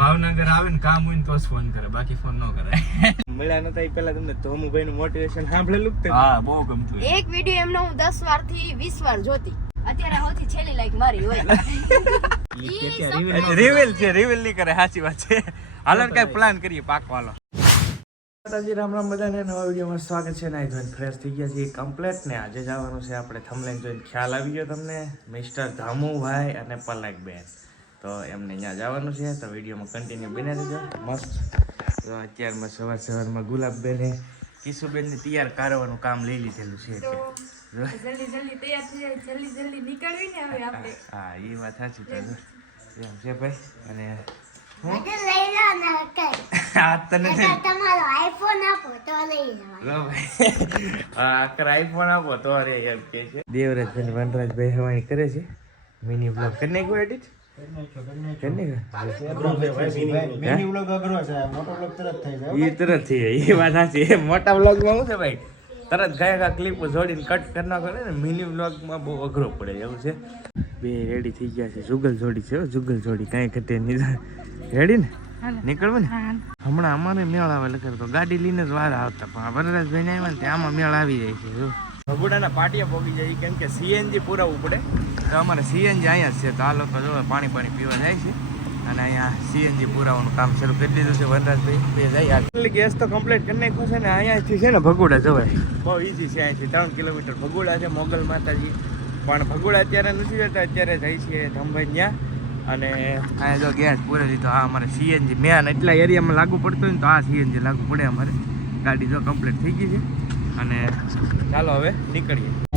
ભાવનગર આવે ને કામ હોય ને તો જ ફોન કરે બાકી ફોન ન કરે. મળ્યા નતા એ પહેલા તમને ધોમુભાઈ નું મોટિવેશન સાંભળેલું જ હા બહુ ગમતું એક વીડિયો એમનો હું દસ વારથી વીસ વાર જોતી. અત્યારે સૌથી છેલ્લી લાઈક મારી હોય. રિવેલ છે રિવેલ નહીં કરે સાચી વાત છે. હાલો કઈ પ્લાન કરીએ પાકવાલો માતાજી રામ રામ બધાને. નવા વિડીયોમાં સ્વાગત છે. નાઈ ધોઈને ફ્રેશ થઈ ગયા છે કમ્પ્લેટ ને આજે જવાનું છે. આપણે થમલેન જોઈને ખ્યાલ આવી ગયો તમને. મિસ્ટર ધામુભાઈ અને પલકબેન. તો એમને ત્યાં જવાનું છે તો વિડીયોમાં કન્ટિન્યુ બની દેજો મસ્ત. તો અત્યારમાં સવાર સવારમાં ગુલાબબેને કિશુબેનને તૈયાર કરવાનું કામ લઈ લીધેલું છે જલ્દી જલ્દી તૈયાર થઈ જાય જલ્દી જલ્દી નીકળવી ને હવે આપણે. હા એ વાત સાચી છે. એમ છે ભાઈ. અને તો તો દેવરાજભાઈ વનરાજભાઈ હવાણી કરે છે. મિની બ્લોગ કરી નાખ્યો એડિટ કરી નાખ્યો એ તરત થઈ જાય એ વાત સાચી. એ મોટા બ્લોગમાં શું છે ભાઈ? તરત ગયા ગયા ક્લિપ જોડીને કટ કરી નાખો ને મિની બ્લોગમાં બહુ અઘરો પડે એવું છે? બે રેડી થઈ ગયા છે. જુગલ જોડી છે જુગલ જોડી. કાંઈ ઘટે નહીં. રેડી ને? નીકળવું ને? હમણાં અમારે મેળ આવે લખે તો. ગાડી લઈને જ વાર આવતા પણ આ વરરાજભાઈ ને આવ્યા ને આમાં મેળ આવી જાય છે ભગુડાના પાટિયા પોગી જાય કેમ કે સીએનજી પુરાવવું પડે. તો અમારે સીએનજી અહીંયા જ છે. તો આ લોકો જો પાણી પાણી પીવા જાય છે. અને અહીંયા સીએનજી પુરાવાનું કામ શરૂ કરી દીધું છે વનરાજભાઈ. જાય આટલી ગેસ તો કમ્પ્લીટ કરી નાખ્યું છે ને અહીંયાથી છે ને ભગોડા જવાય. બહુ ઈઝી છે અહીંયાથી ત્રણ કિલોમીટર ભગોડા છે, મોગલ માતાજી. પણ ભગોડા અત્યારે નથી જતા, અત્યારે જાય છે ધમભાઈ ત્યાં. અને અહીંયા જો ગેસ પૂરે લીધો આ અમારે સીએનજી મેન એટલા એરિયામાં લાગુ પડતું હોય ને તો આ સીએનજી લાગુ પડે અમારે. ગાડી જો કમ્પ્લીટ થઈ ગઈ છે. અને ચાલો હવે નીકળીએ.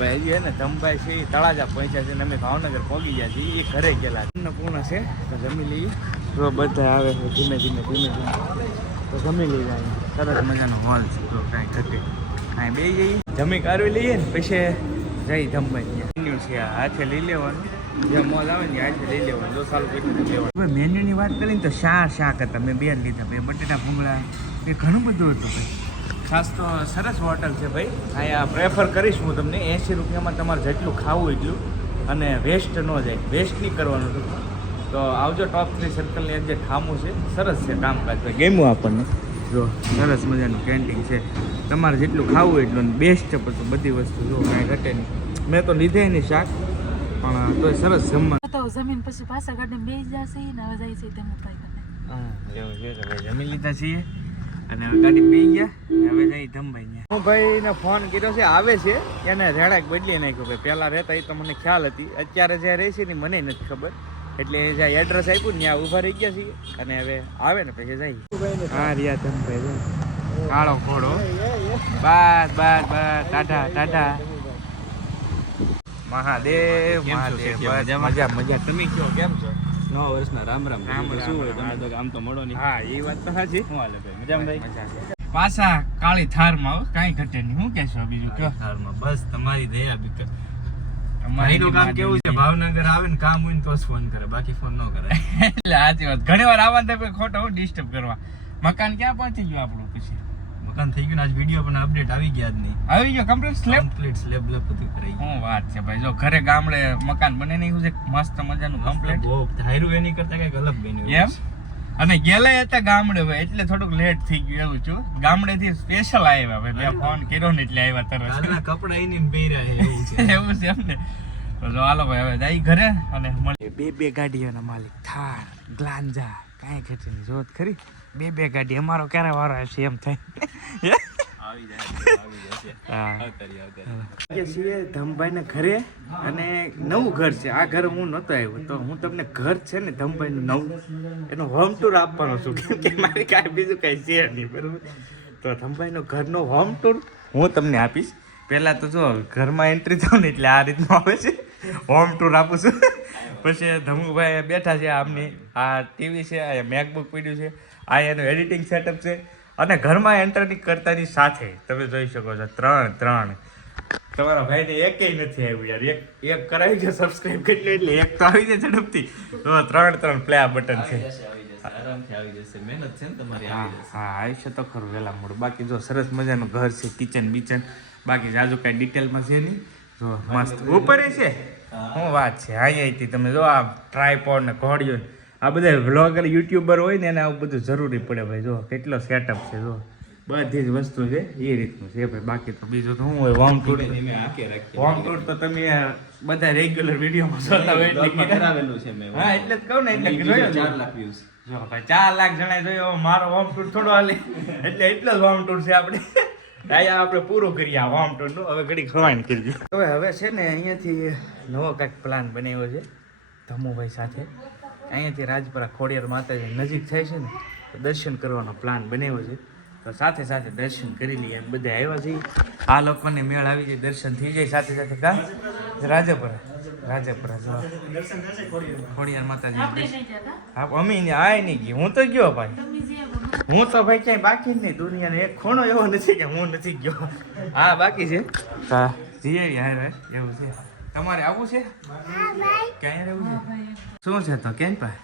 ભાઈ છે ને ધમભાઈ છે તળાજા પહોંચ્યા છે ને અમે ભાવનગર પહોંચી ગયા છીએ એ ઘરે ગયેલા છે. પૂર્ણ છે તો જમી લઈએ. તો બધા આવે છે ધીમે ધીમે ધીમે ધીમે. તો જમી લઈએ અહીંયા. સરસ મજાનો હોલ છે તો કાંઈ ઘટે. કાંઈ બે જઈએ. જમી કાઢવી લઈએ ને પછી જઈ ધમભાઈ મેન્યુ છે આ હાથે લઈ લેવાનું. જે મોજ આવે ને હાથે લઈ લેવાનું. જો સારું કેટલું લેવાનું. હવે મેન્યુની વાત કરીને તો શા શાક હતા. મેં બે લીધા. બે બટેટા ભૂંગળા એ ઘણું બધું હતું ભાઈ. ખાસ તો સરસ હોટલ છે ભાઈ. અહીંયા પ્રેફર કરીશ હું તમને. એંસી રૂપિયામાં તમારે જેટલું ખાવું એટલું. અને વેસ્ટ ન જાય. વેસ્ટ નહીં કરવાનું હતું તો આવજો ટોપ થ્રી સર્કલની અંદર. ખામું છે. સરસ છે કામકાજ. ગમ્યું આપણને. જો સરસ મજાનું કેન્ટીન છે. તમારે જેટલું ખાવું એટલું. બેસ્ટ પછી બધી વસ્તુ જો કાંઈ ઘટે નહીં. મેં તો લીધે નહીં શાક પણ તોય સરસ જમવા તો જમીન પછી પાછા ગાડી બે જશે ને હવે જાય છે તેમ હા એવું છે તો ભાઈ જમી લીધા છીએ. અને હવે ગાડી બે ગયા. હવે જઈ ધમભાઈ ને હું ભાઈને ફોન કર્યો છે આવે છે એને રેડાક બદલી નાખ્યો ભાઈ. પહેલા રહેતા એ તો મને ખ્યાલ હતી. અત્યારે જ્યાં રહે છે ને મને નથી ખબર. એટલે જ્યાં એડ્રેસ આપ્યું ને ત્યાં ઊભા રહી ગયા છીએ. અને હવે આવે ને પછી જઈ હા રિયા ધમભાઈ કાળો ઘોડો. બસ બસ બસ ટાટા ટાટા મહાદેવ મહાદેવ. મજા મજા. તમે કયો કેમ છો? નવા વર્ષના રામ રામ. રામ શું રામ. આમ તો મળો નહીં. હા એ વાત તો સાચી. હાલે ભાઈ? મજામાં ભાઈ? પાછા કાળી થારમાં કાંઈ ઘટે નહીં. હું કહેશો બીજું? કયો થારમાં બસ તમારી દયા બીક અમારી ભાઈનું કામ કેવું છે? ભાવનગર આવે ને કામ હોય ને તો જ ફોન કરે. બાકી ફોન ન કરે. એટલે સાચી વાત. ઘણી વાર આવવાનું પણ ખોટો ડિસ્ટર્બ કરવા. મકાન ક્યાં પહોંચી ગયું આપણું પછી. મકાન થઈ ગયું આજ વીડિયો પણ અપડેટ આવી ગયા જ નહીં. આવી ગયો? Complete slab complete slab lab બધું કરાઈ ગયું શું વાત છે ભાઈ? જો ઘરે ગામડે મકાન બને નહીં છે? મસ્ત મજાનું કમ્પ્લીટ બહુ. ધાર્યું એની કરતા કંઈક અલગ બન્યું એમ? અને ગેલા હતા ગામડે ભાઈ એટલે થોડુંક લેટ થઈ ગયું એવું છું. ગામડેથી સ્પેશિયલ આવ્યા ભાઈ મેં ફોન કર્યો ને એટલે આવ્યા તરત. કાલના કપડા એની પહેર્યા છે એવું છે. એવું છે એમ ને. તો જો હાલો ભાઈ હવે જાય ઘરે અને મળીએ બે બે ગાડીઓના માલિક થાર ગ્લાંજા કાંઈ ઘટે જોત ખરી. બે બે ગાડી અમારો ક્યારે વારો આવશે એમ થાય. છીએ ધમભાઈને ઘરે અને નવું ઘર છે આ ઘર હું નહોતો આવ્યો તો હું તમને ઘર છે ને ધમભાઈનું નવું એનો હોમ ટૂર આપવાનો છું કેમ કાંઈ બીજું કાંઈ છે નહીં બરાબર તો ધમભાઈનો ઘરનો હોમ ટૂર હું તમને આપીશ પહેલાં તો જો ઘરમાં એન્ટ્રી થાવ ને એટલે આ રીતનું આવે છે હોમ ટૂર આપું છું પછી ધમુભાઈ બેઠા છે આમની આ ટીવી છે આ મેકબુક પડ્યું છે આ એનું એડિટિંગ સેટઅપ છે. અને ઘરમાં એન્ટરની કરતાની સાથે તમે જોઈ શકો છો ત્રણ ત્રણ. તમારા ભાઈને એકેય નથી આવ્યું યાર. એક એક કરાવી છે સબસ્ક્રાઇબ કેટલી એટલે એક તો આવી જાય ઝડપથી. તો ત્રણ ત્રણ પ્લે બટન છે. જશે આવી જશે. મહેનત છે ને તમારી હા આવી હા આયુષ્ય તો ખરું વહેલા મોડું બાકી જો સરસ મજાનું ઘર છે કિચન બિચન બાકી જાજુ કાંઈ ડિટેલમાં છે નહીં. જો મસ્ત. ઉપર છે? શું વાત છે? અહીંયાથી તમે જો આ ટ્રાયપોડ ને ઘોડિયો ને. આ બધા વ્લોગર યુટ્યુબર હોય ને એને આવું બધું જરૂરી પડે ભાઈ. જો કેટલો સેટઅપ છે જો. બધી જ વસ્તુ છે એ રીતનું છે ભાઈ. બાકી તો બીજું તો શું હોય હોમ ટૂર હોમ ટૂર તો તમે બધા રેગ્યુલર વિડીયોમાં જોતા હોય એટલે કરાવેલું છે મેં હા એટલે જ કહું ને એટલે જોયો ચાર લાખ વ્યૂઝ જો ભાઈ ચાર લાખ જણા જોયો મારો હોમ ટૂર થોડો હાલે. એટલે એટલો જ હોમ ટૂર છે આપણે. અહીંયા આપણે પૂરું કરીએ આ હોમ ટૂરનું. હવે ઘડી ખવાઈને કરજો હવે હવે છે ને અહીંયાથી નવો કાંઈક પ્લાન બનાવ્યો છે ધમુભાઈ સાથે. અહીંયાથી રાજપરા ખોડિયાર માતાજી નજીક થાય છે ને તો દર્શન કરવાનો પ્લાન બનાવ્યો છે. તો સાથે સાથે દર્શન કરી લઈએ એમ બધા આવ્યા છીએ. આ લોકોને મેળ આવી જાય દર્શન થઈ જાય સાથે સાથે કા? રાજપરા. રાજપરા જો. ખોડિયાર માતાજી. હા અમે આય નહીં ગયો. હું તો ગયો ભાઈ. તમે જે બોલો. હું? તો ભાઈ ક્યાંય બાકી જ નહીં દુનિયાને એક ખૂણો એવો નથી કે હું નથી ગયો. હા બાકી છે. હા. જીએ યાર એવું છે. તમારે આવવું છે? ક્યાંય રહેવું છે? શું છે તો કેમ ભાઈ?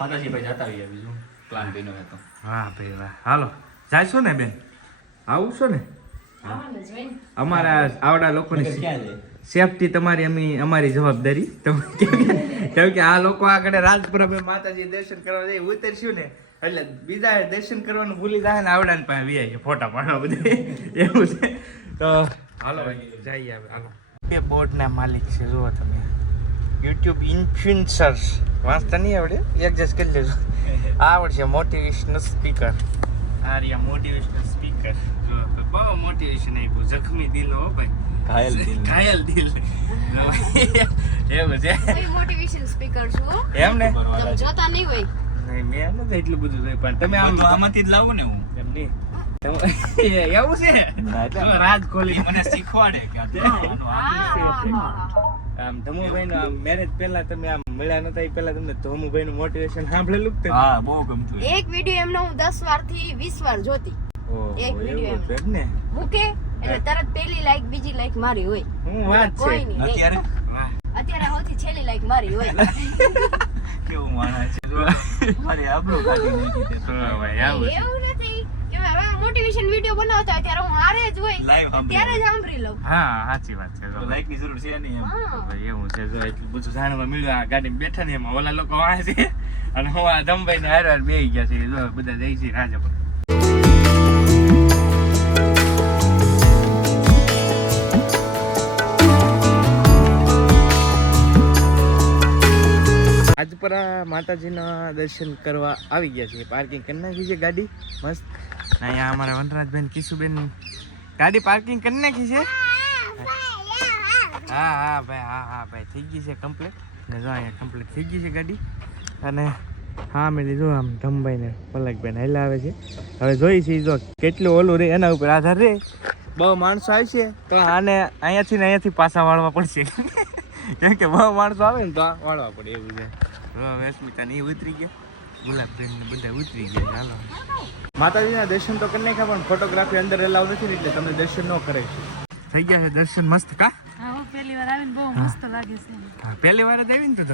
માતાજી ભાઈ જતા આવીએ બીજું. પ્લાન બન્યો હતો. વાહ ભાઈ વાહ. હાલો જાયશો ને બેન? આવું છો ને? અમારા આવડા લોકોની સેફટી તમારી અમે અમારી જવાબદારી. કેમ કે આ લોકો આગળ રાજપુરા માતાજી દર્શન કરવા જઈ ઉતરશું ને એટલે બીજા દર્શન કરવાનું ભૂલી જાય ને આવડા પાસે વી ફોટા પાડવા બધે. એવું છે. તો હાલો ભાઈ જઈએ હવે હાલો. બે બોર્ડના માલિક છે જુઓ તમે. યુટ્યુબ ઇન્ફ્લુએન્સર્સ વાંચતા નહીં આવડે? એડજસ્ટ કરી લેજો. આવડશે મોટિવેશનલ સ્પીકર આ રહ્યા મોટિવેશનલ સ્પીકર જો તો બહુ મોટિવેશન આપ્યું. જખમી દિલ હો ભાઈ. ઘાયલ દિલ. ઘાયલ દિલ. એવું છે? મોટિવેશન સ્પીકર છું એમ ને? તમે જોતા નહીં હોય. નહીં મેં નથી એટલું બધું પણ તમે આમ આમાંથી જ લાવું ને હું? એમ નહીં. એવું છે રાજ કોહલી મને શીખવાડે કે. આમ ધમુભાઈ નું મેરેજ પહેલા તમે આમ મળ્યા નતા એ પહેલા તમને ધમુભાઈ નું મોટિવેશન સાંભળેલું જ હા બહુ ગમતું એક વીડિયો એમનો હું દસ વારથી વીસ વાર જોતી. એક એમ ને મૂકે એટલે તરત પેલી લાઈક બીજી લાઈક મારી હોય. હું વાત છે. નહીં અત્યારે. અત્યારે સૌથી છેલ્લી લાઈક મારી હોય. કેવું માણસ છે અરે આપણો કાઢી નાખી તે તો. તો ભાઈ આવું મોટિવેશન વિડિયો બનાવતા હોય ત્યારે હું હારે જ હોય ત્યારે જ સાંભળી લઉં. હા સાચી વાત છે તો like ની જરૂર છે નહીં એમ? ભાઈ એવું છે જો એટલું બધું જાણવા મળ્યું આ ગાડી બેઠા ને એમાં ઓલા લોકો વાંચે છે. અને હું આ ધમભાઈ ને હારે બે ગયા છે જો બધા જઈ છે રાજપુર આજપરા માતાજીના દર્શન કરવા આવી ગયા છે પાર્કિંગ કરી નાખી છે ગાડી. મસ્ત. અહીંયા અમારા વનરાજબેન કિશુબેન ગાડી પાર્કિંગ કરી નાખી છે. હા હા, ભાઈ, હા હા, ભાઈ, થઈ ગઈ છે કમ્પ્લીટ ને જો અહીંયા કમ્પ્લીટ થઈ ગઈ છે ગાડી. અને હા, મેં લીધું આમ ધમભાઈને પલકબેન આવે છે. હવે જોઈ છે જો કેટલું ઓલું રે, એના ઉપર આધાર રે. બહુ માણસો આવશે તો આને અહીંયાથી ને અહીંયાથી પાછા વાળવા પડશે. કેમ કે બહુ માણસો આવે ને તો વાળવા પડે એવું છે. હવે અસ્મિતા ને ઉતરી ગયા. ગુલાબબેન ને બધા ઉતરી ગયા હાલો. માતાજીના દર્શન તો કરી નાખ્યા પણ ફોટોગ્રાફી અંદર એલાવ નથી ને એટલે તમને દર્શન ન કરે થઈ ગયા છે દર્શન મસ્ત કા? હા પહેલી વાર આવીને બહુ મસ્ત લાગે છે. હા પહેલી વાર જ આવીને તો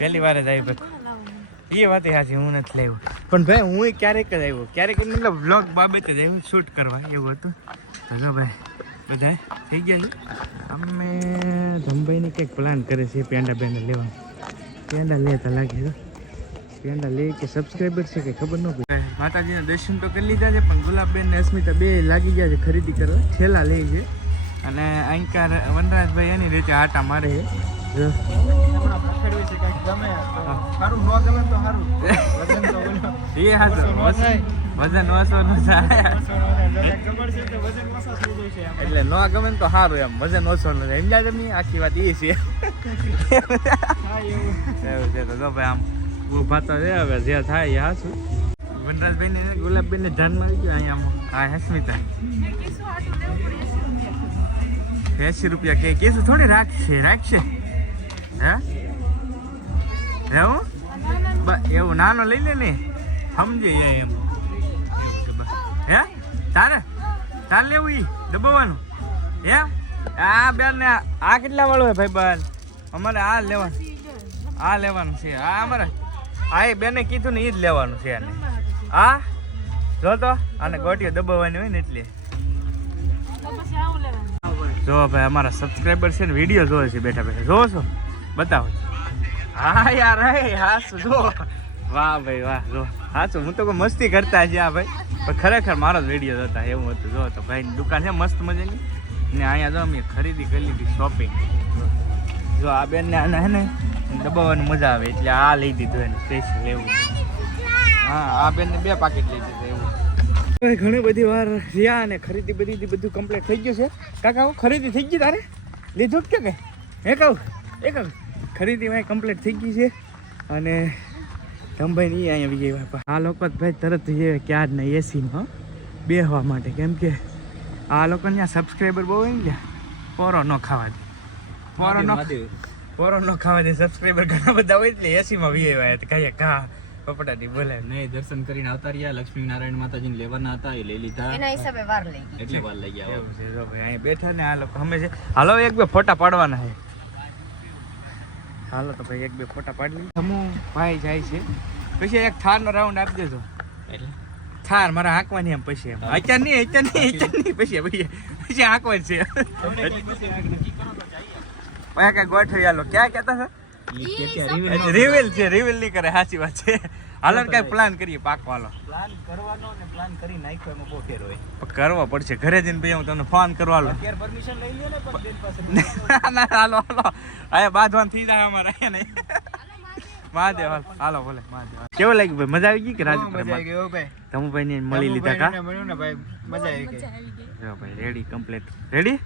પહેલી વાર. જ આવી પછી. એ વાત સાચી હું નથી લાવ્યો. પણ ભાઈ હું ક્યારેક જ આવ્યો. ક્યારેક જ મતલબ વ્લોગ બાબતે જ આવ્યો શૂટ કરવા એવું હતું. તો જો ભાઈ બધા થઈ ગયા છે? અમે ધમભાઈને કંઈક પ્લાન કરે છે પેંડા પેંડા લેવાનું. પેંડા લેતા લાગે છે પેંડા લે કે સબસ્ક્રાઈબર છે કે ખબર ન પડે. માતાજીના દર્શન તો કરી લીધા છે પણ ગુલાબબેન ને અસ્મિતા બે લાગી ગયા છે ખરીદી કરવા. છેલ્લા લે છે. અને અંકાર વનરાજભાઈ એની રીતે આટા મારે છે. એ હા વજન ઓછો થાય. એટલે ન ગમે તો સારું એમ. વજન ઓછો ન થાય સમજ્યા તમે આખી વાત એ છે. એવું. છે તો ભાઈ આમ ઊભા તો રે હવે, જે થાય એ હાચું. વનરાજભાઈ ને ગુલાબબેન ને ધ્યાનમાં આવી ગયું અહીંયા. આ હસ્મિતા. એસી રૂપિયા. કે કેસું થોડી રાખશે રાખશે. હે? એવું બ- એવું નાનો લઈ લે ને. સમજી એમ. હે? તારે? તારે લેવું ઈ, દબાવવાનું. હે? આ બેન ને આ કેટલા વાળું હે ભાઈ બાલ? અમારે આ લેવાનું. આ લેવાનું છે. આ અમારે આ એ બેને કીધું ને એ જ લેવાનું છે આને આ જો તો, આને ગોટીઓ દબાવવાની હોય ને એટલે. તો જો ભાઈ, અમારા સબસ્ક્રાઈબર છે ને વીડિયો જોવે છે બેઠા બેઠા. જોવો છો? બતાવો. હા યાર હે હા જો. વાહ ભાઈ, વાહ, જો. હાચું હું તો કોઈ મસ્તી કરતા છે આ ભાઈ. પણ ખરેખર મારો જ વીડિયો હતા, એવું હતું. જો તો ભાઈની દુકાન છે મસ્ત મજાની? ને અહીંયા જો અમે ખરીદી કરી લીધી શોપિંગ જો આ બેનને આને હે ને દબાવવાની મજા આવે એટલે આ લઈ દીધું એને સ્પેશિયલ એવું. હા આ બેનને બે પાકેટ લઈ દીધું એવું. ઘણી બધી વાર રહ્યા અને ખરીદી બધી બધું કમ્પ્લીટ થઈ ગયું છે. કાકા હું ખરીદી થઈ ગઈ તારે? લીધું કે કંઈ હે કહું? એ કહું? ખરીદી ભાઈ કમ્પ્લીટ થઈ ગઈ છે. અને ધમભાઈ નહીં અહીંયા આવી ગયા આ લોકો ભાઈ તરત જ ક્યાં જ નહીં એસીમાં બેહવા માટે કેમ કે આ લોકોને ત્યાં સબસ્ક્રાઈબર બહુ હોય ને ત્યાં પોરો ન ખાવા દે. પોરો ન પોરો નો ખાવા દે સબસ્ક્રાઈબર ઘણા બધા હોય એટલે એસીમાં વી આવ્યા કહીએ કા કપડાની બોલે. નહીં દર્શન કરીને આવતા રહ્યા. લક્ષ્મી નારાયણ માતાજીને લેવાના હતા એ લઈ લીધા. એના હિસાબે વાર લઈ ગઈ. એટલે વાર લઈ ગયા એવું છે જો ભાઈ અહીં બેઠા ને આ લોકો. અમે છે હાલો એક બે ફોટા પાડવાના છે. હાલો તો ભાઈ એક બે ફોટા પાડી લઈએ. સમૂહ ભાઈ જાય છે. પછી એક થાર નો રાઉન્ડ આપી દેજો. એટલે? થાર મારા હાંકવાની એમ પછી એમ. અત્યાર નહીં અત્યાર નહીં અત્યાર નહીં. પછી પછી પછી હાંકવાની છે. ભાઈ કઈ ગોઠવી આલો. ક્યાં કહેતા છે? રિવીલ છે રિવીલ નહીં કરે સાચી વાત છે. હાલો કઈ પ્લાન કરીએ પાકો હાલો. પ્લાન કરવાનો ને પ્લાન કરી નાખ્યો એમાં બહુ ફેર હોય. કરવો પડશે. ઘરે જઈને ભાઈ હું તમને ફોન કરવા લો અત્યારે પરમિશન લઈ લે ને પણ બેન પાસે ના હાલો હાલો. અહીંયા બાંધવાનું થઈ જાય અમારે અહીંયા નહીં? મહાદેવ હાલો ભલે મહાદેવ. કેવું લાગ્યું ભાઈ? મજા આવી ગઈ કે રાજુ મજા આવી ગઈ ભાઈ. ધમુભાઈ ને મળી લીધા કા? મળ્યું ને ભાઈ મજા આવી ગઈ. જો ભાઈ રેડી કમ્પ્લીટ રેડી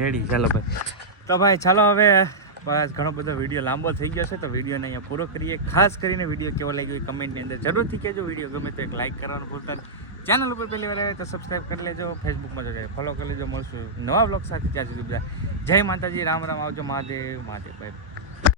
રેડી ચાલો ભાઈ. તો ભાઈ, ચાલો હવે બસ, ઘણો બધો વીડિયો લાંબો થઈ ગયો છે, તો વિડીયોને અહીંયા પૂરો કરીએ. ખાસ કરીને વીડિયો કેવો લાગ્યો એ કમેન્ટની અંદર જરૂરથી કહેજો. વીડિયો ગમે તો એક લાઇક કરવાનું ભૂલતા ચેનલ ઉપર પહેલી વાર આવે તો સબસ્ક્રાઈબ કરી લેજો. ફેસબુકમાં જો ફોલો કરી લેજો. મળશું નવા બ્લોગ સાથે. ત્યાં સુધી બધા. જય માતાજી. રામ રામ. આવજો મહાદેવ. મહાદેવ. ભાઈ